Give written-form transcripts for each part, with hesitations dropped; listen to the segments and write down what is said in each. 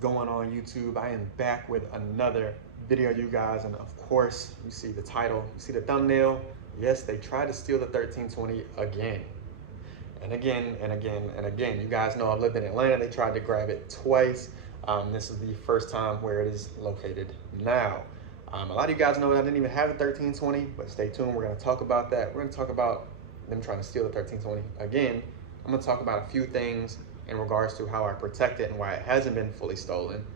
Going on YouTube? I am back with another video, you guys, and of course you see the title, you see the thumbnail. Yes, they tried to steal the 1320 again and again and again and again. You guys know I've lived in Atlanta. They tried to grab it twice. This is the first time where it is located now. A lot of you guys know that I didn't even have a 1320, but stay tuned. We're going to talk about that. We're going to talk about them trying to steal the 1320 again. I'm going to talk about a few things in regards to how I protect it and why it hasn't been fully stolen.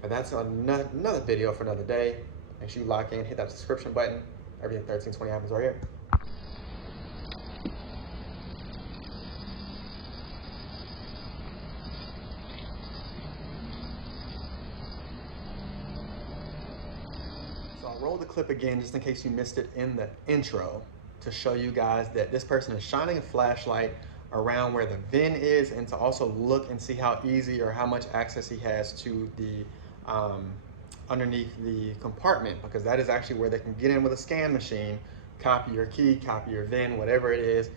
But that's another video for another day. Make sure you lock in, hit that subscription button. Everything 1320 happens right here. So I'll roll the clip again just in case you missed it in the intro to show you guys that this person is shining a flashlight around where the VIN is, and to also look and see how easy or how much access he has to the underneath the compartment, because that is actually where they can get in with a scan machine, copy your key, copy your VIN, whatever it is,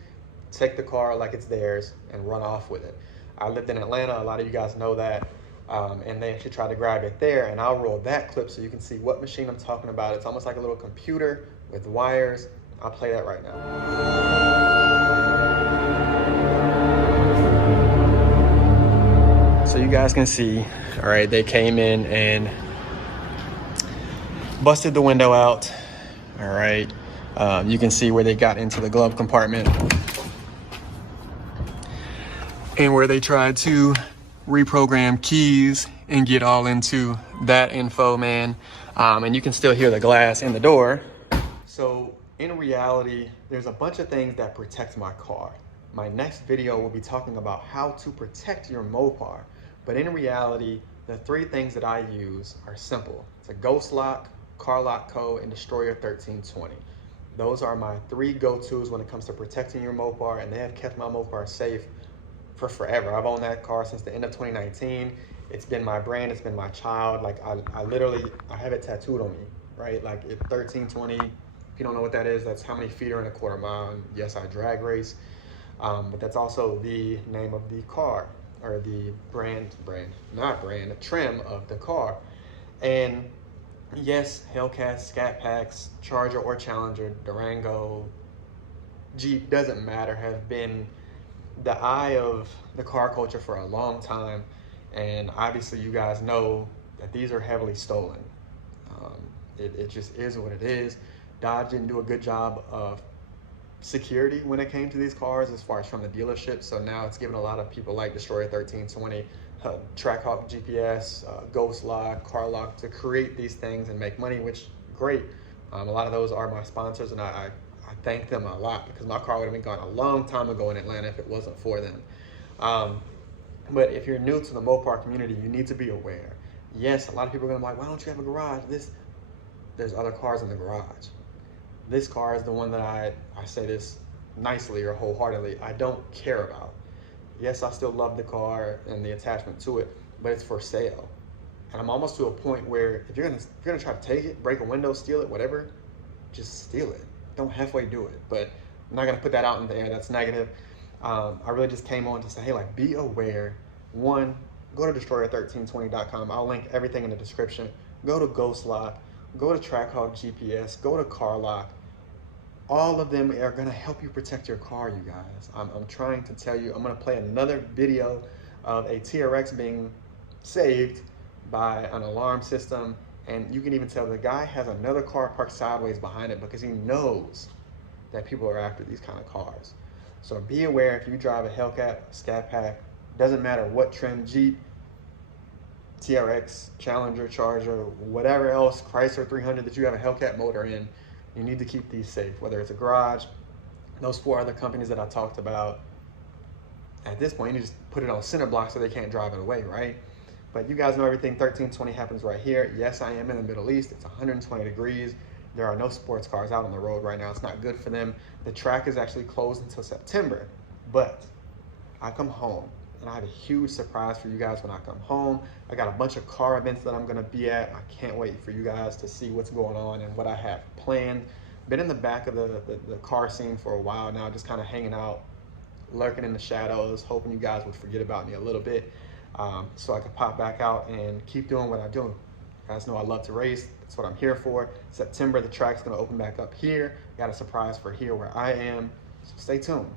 take the car like it's theirs and run off with it. I lived in Atlanta, a lot of you guys know that, and they actually tried to grab it there, and I'll roll that clip so you can see what machine I'm talking about. It's almost like a little computer with wires. I'll play that right now. So you guys can see, all right, they came in and busted the window out. All right, you can see where they got into the glove compartment and where they tried to reprogram keys and get all into that info, man. And you can still hear the glass in the door. So in reality, there's a bunch of things that protect my car. My next video will be talking about how to protect your Mopar. But in reality, the three things that I use are simple. It's a ghost lock, car lock code, and destroyer 1320. Those are my three go-tos when it comes to protecting your Mopar, and they have kept my Mopar safe for forever. I've owned that car since the end of 2019. It's been my brand, it's been my child. Like I literally have it tattooed on me, right? Like 1320, if you don't know what that is, that's how many feet are in a quarter mile. And yes, I drag race, but that's also the name of the car, or the the trim of the car. And yes, Hellcat, Scatpacks, Charger or Challenger, Durango, Jeep, doesn't matter, have been the eye of the car culture for a long time. And obviously you guys know that these are heavily stolen. It just is what it is. Dodge didn't do a good job of security when it came to these cars as far as from the dealership. So now it's given a lot of people like Destroyer 1320, Trackhawk GPS, Ghost Lock, Car Lock to create these things and make money, which great. A lot of those are my sponsors, and I thank them a lot, because my car would have been gone a long time ago in Atlanta if it wasn't for them. But if you're new to the Mopar community, you need to be aware. Yes, a lot of people are gonna be like, why don't you have a garage? There's other cars in the garage. This car is the one that I say this nicely or wholeheartedly, I don't care about. Yes, I still love the car and the attachment to it, but it's for sale. And I'm almost to a point where if you're gonna try to take it, break a window, steal it, whatever, just steal it. Don't halfway do it. But I'm not gonna put that out in the air, that's negative. I really just came on to say, hey, like, be aware. One, go to destroyer1320.com. I'll link everything in the description. Go to Ghost Lock, go to Trackhawk GPS, go to Car Lock. All of them are gonna help you protect your car, you guys. I'm trying to tell you, I'm gonna play another video of a TRX being saved by an alarm system. And you can even tell the guy has another car parked sideways behind it because he knows that people are after these kind of cars. So be aware, if you drive a Hellcat, Scatpack, doesn't matter what trim, Jeep, TRX, Challenger, Charger, whatever else, Chrysler 300 that you have a Hellcat motor in, you need to keep these safe, whether it's a garage, those four other companies that I talked about. At this point, you just put it on center block so they can't drive it away, right? But you guys know everything 1320 happens right here. Yes, I am in the Middle East. It's 120 degrees. There are no sports cars out on the road right now. It's not good for them. The track is actually closed until September. But I come home and I have a huge surprise for you guys when I come home. I got a bunch of car events that I'm gonna be at. I can't wait for you guys to see what's going on and what I have planned. Been in the back of the car scene for a while now, just kind of hanging out, lurking in the shadows, hoping you guys would forget about me a little bit. so I can pop back out and keep doing what I do. You guys know I love to race. That's what I'm here for. September, the track's gonna open back up here. Got a surprise for here where I am. So stay tuned.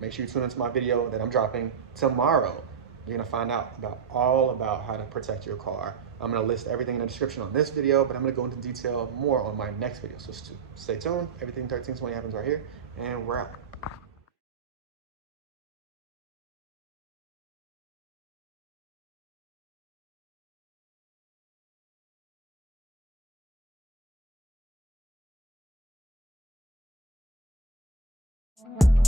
Make sure you tune into my video that I'm dropping tomorrow. You're gonna find out all about how to protect your car. I'm gonna list everything in the description on this video, but I'm gonna go into detail more on my next video. So stay tuned. Everything 1320 happens right here, and we're out.